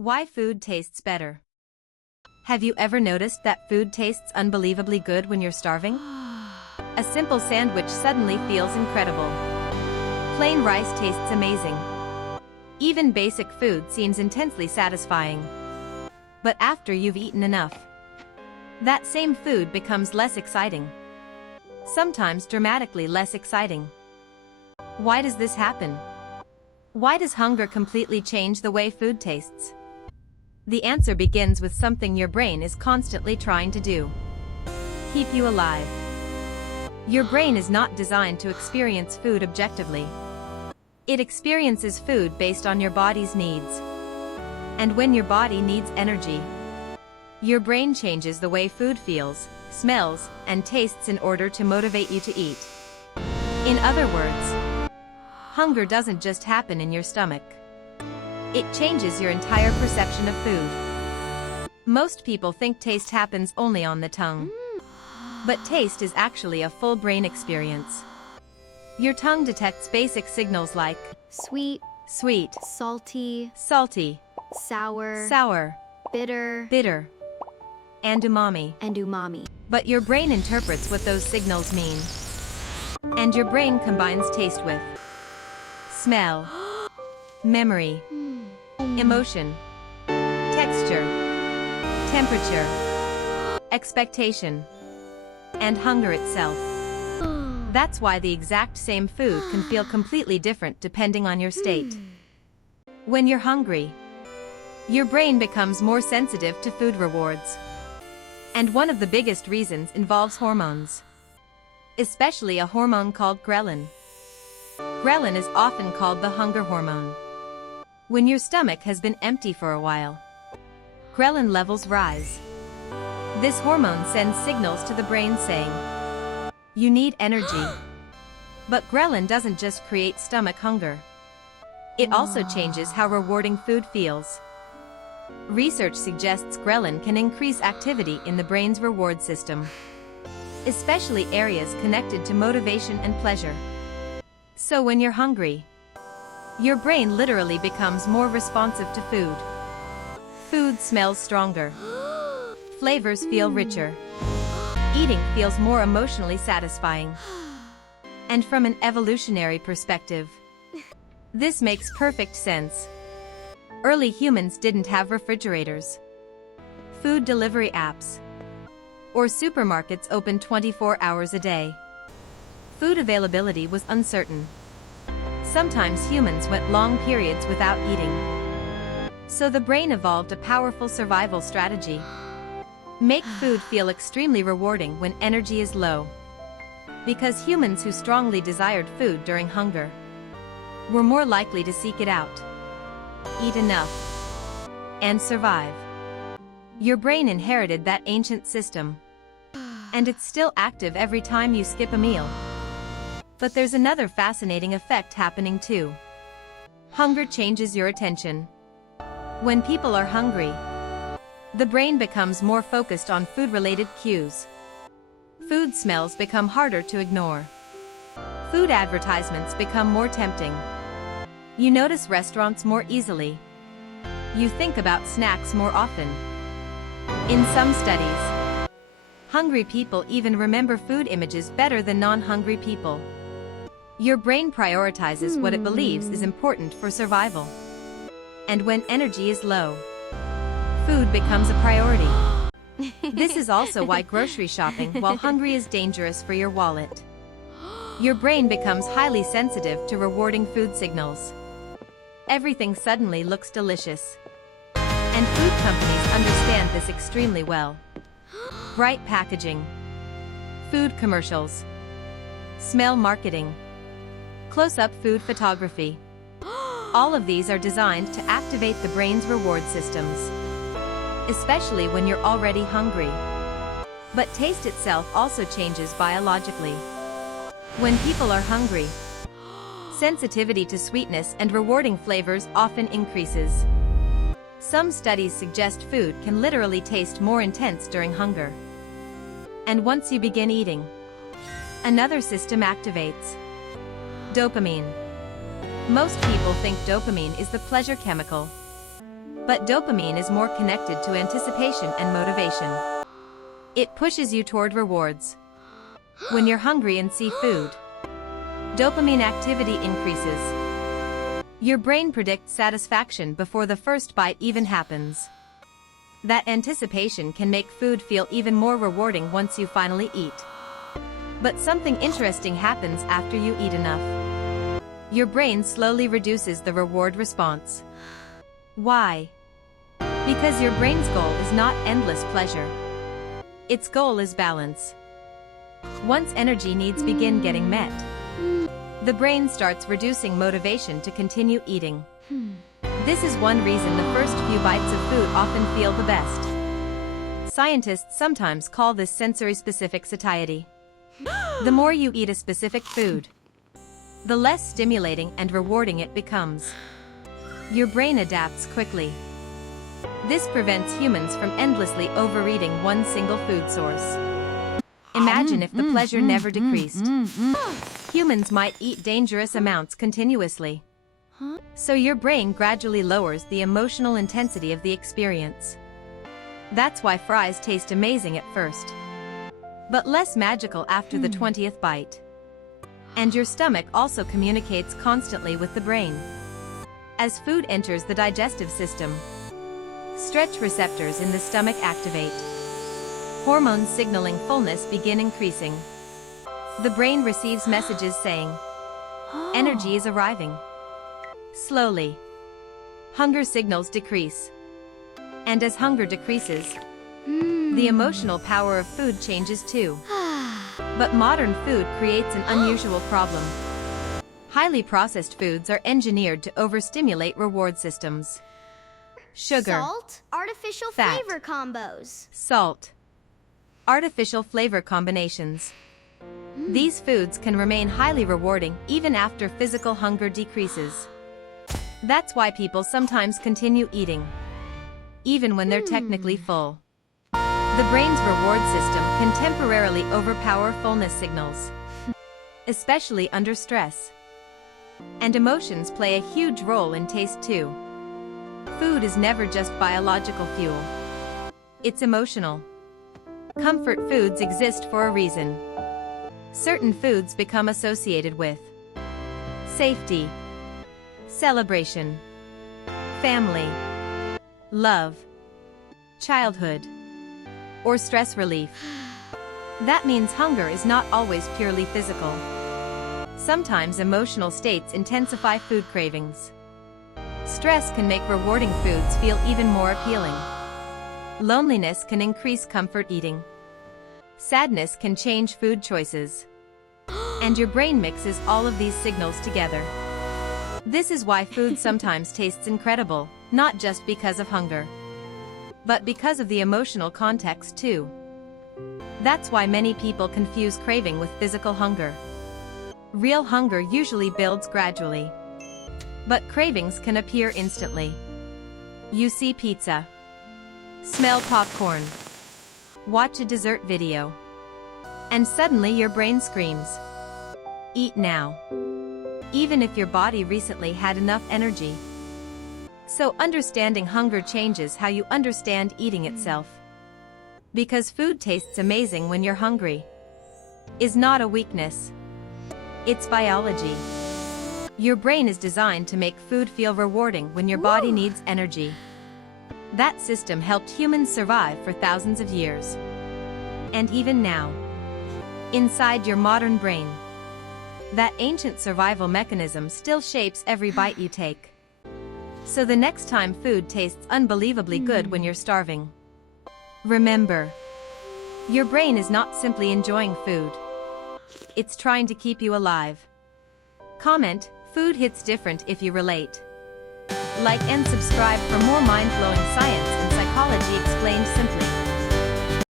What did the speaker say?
Why food tastes better. Have you ever noticed that food tastes unbelievably good when you're starving? A simple sandwich suddenly feels incredible. Plain rice tastes amazing. Even basic food seems intensely satisfying. But after you've eaten enough, that same food becomes less exciting. Sometimes dramatically less exciting. Why does this happen? Why does hunger completely change the way food tastes? The answer begins with something your brain is constantly trying to do. Keep you alive. Your brain is not designed to experience food objectively. It experiences food based on your body's needs. And when your body needs energy, your brain changes the way food feels, smells, and tastes in order to motivate you to eat. In other words, hunger doesn't just happen in your stomach. It changes your entire perception of food. Most people think taste happens only on the tongue. But taste is actually a full brain experience. Your tongue detects basic signals like sweet, sweet, salty, salty, sour, sour, bitter, bitter, and umami. But your brain interprets what those signals mean. And your brain combines taste with smell, memory, emotion, texture, temperature, expectation, and hunger itself. That's why the exact same food can feel completely different depending on your state. When you're hungry, your brain becomes more sensitive to food rewards. And one of the biggest reasons involves hormones. Especially a hormone called ghrelin. Ghrelin is often called the hunger hormone. When your stomach has been empty for a while, ghrelin levels rise. This hormone sends signals to the brain saying, you need energy. But ghrelin doesn't just create stomach hunger. It also changes how rewarding food feels. Research suggests ghrelin can increase activity in the brain's reward system, especially areas connected to motivation and pleasure. So when you're hungry, your brain literally becomes more responsive to food. Food smells stronger. Flavors feel richer. Eating feels more emotionally satisfying. And from an evolutionary perspective, this makes perfect sense. Early humans didn't have refrigerators, food delivery apps, or supermarkets open 24 hours a day. Food availability was uncertain. Sometimes humans went long periods without eating. So the brain evolved a powerful survival strategy. Make food feel extremely rewarding when energy is low. Because humans who strongly desired food during hunger were more likely to seek it out, eat enough, and survive. Your brain inherited that ancient system. And it's still active every time you skip a meal. But there's another fascinating effect happening too. Hunger changes your attention. When people are hungry, the brain becomes more focused on food-related cues. Food smells become harder to ignore. Food advertisements become more tempting. You notice restaurants more easily. You think about snacks more often. In some studies, hungry people even remember food images better than non-hungry people. Your brain prioritizes what it believes is important for survival. And when energy is low, food becomes a priority. This is also why grocery shopping while hungry is dangerous for your wallet. Your brain becomes highly sensitive to rewarding food signals. Everything suddenly looks delicious. And food companies understand this extremely well. Bright packaging, food commercials, smell marketing, close-up food photography. All of these are designed to activate the brain's reward systems, especially when you're already hungry. But taste itself also changes biologically. When people are hungry, sensitivity to sweetness and rewarding flavors often increases. Some studies suggest food can literally taste more intense during hunger. And once you begin eating, another system activates. Dopamine. Most people think dopamine is the pleasure chemical. But dopamine is more connected to anticipation and motivation. It pushes you toward rewards. When you're hungry and see food, dopamine activity increases. Your brain predicts satisfaction before the first bite even happens. That anticipation can make food feel even more rewarding once you finally eat. But something interesting happens after you eat enough. Your brain slowly reduces the reward response. Why? Because your brain's goal is not endless pleasure. Its goal is balance. Once energy needs begin getting met, the brain starts reducing motivation to continue eating. This is one reason the first few bites of food often feel the best. Scientists sometimes call this sensory-specific satiety. The more you eat a specific food, the less stimulating and rewarding it becomes. Your brain adapts quickly. This prevents humans from endlessly overeating one single food source. Imagine if the pleasure never decreased. Humans might eat dangerous amounts continuously. So your brain gradually lowers the emotional intensity of the experience. That's why fries taste amazing at first, but less magical after the 20th bite. And your stomach also communicates constantly with the brain. As food enters the digestive system, stretch receptors in the stomach activate. Hormones signaling fullness begin increasing. The brain receives messages saying, energy is arriving. Slowly, hunger signals decrease. And as hunger decreases, the emotional power of food changes too. But modern food creates an unusual problem. Highly processed foods are engineered to overstimulate reward systems. Sugar, salt, artificial fat, flavor combos. Salt, artificial flavor combinations. These foods can remain highly rewarding even after physical hunger decreases. That's why people sometimes continue eating, even when they're technically full. The brain's reward system can temporarily overpower fullness signals, especially under stress. And emotions play a huge role in taste too. Food is never just biological fuel. It's emotional. Comfort foods exist for a reason. Certain foods become associated with safety, celebration, family, love, childhood, or stress relief. That means hunger is not always purely physical. Sometimes emotional states intensify food cravings. Stress can make rewarding foods feel even more appealing. Loneliness can increase comfort eating. Sadness can change food choices. And your brain mixes all of these signals together. This is why food sometimes tastes incredible, not just because of hunger, but because of the emotional context too. That's why many people confuse craving with physical hunger. Real hunger usually builds gradually, but cravings can appear instantly. You see pizza, smell popcorn, watch a dessert video, and suddenly your brain screams, eat now, even if your body recently had enough energy. So understanding hunger changes how you understand eating itself. Because food tastes amazing when you're hungry is not a weakness. It's biology. Your brain is designed to make food feel rewarding when your body needs energy. That system helped humans survive for thousands of years. And even now, inside your modern brain, that ancient survival mechanism still shapes every bite you take. So the next time food tastes unbelievably good when you're starving, remember, your brain is not simply enjoying food. It's trying to keep you alive. Comment, food hits different if you relate. Like and subscribe for more mind-blowing science and psychology explained simply.